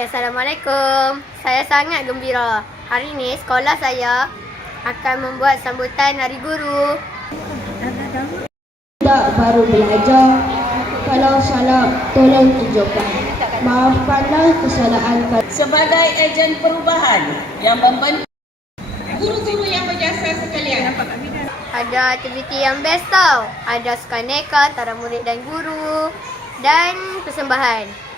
Hai, Assalamualaikum. Saya sangat gembira. Hari ini sekolah saya akan membuat sambutan Hari Guru. Tak baru belajar. Kalau salah, tolong tunjukkan. Maafkanlah kesalahan kami. Sebagai ejen perubahan yang membentuk guru-guru yang berjasa sekalian. Ada aktiviti yang best tau. Ada sukaneka antara murid dan guru dan persembahan.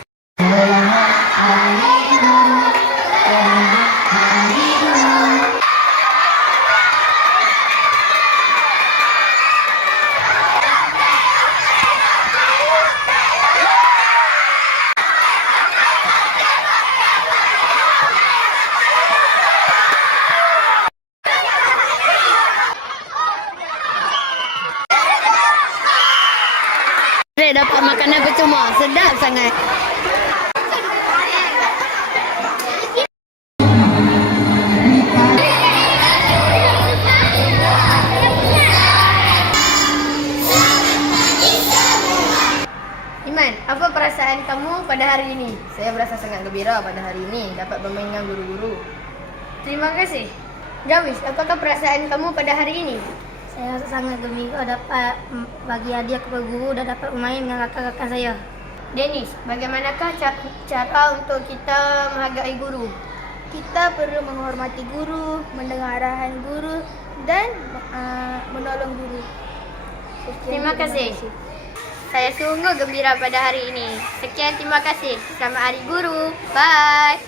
Dapat makanan percuma, sedap sangat. Iman, apa perasaan kamu pada hari ini? Saya berasa sangat gembira pada hari ini dapat bermain dengan guru-guru. Terima kasih. Gawis, apakah perasaan kamu pada hari ini? Saya sangat gembira dapat bagi hadiah kepada guru dan dapat bermain dengan rakan-rakan saya. Dennis, bagaimanakah cara untuk kita menghargai guru? Kita perlu menghormati guru, mendengar arahan guru dan menolong guru. Terima kasih. Saya sungguh gembira pada hari ini. Sekian, terima kasih. Selamat Hari Guru. Bye.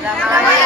Selamat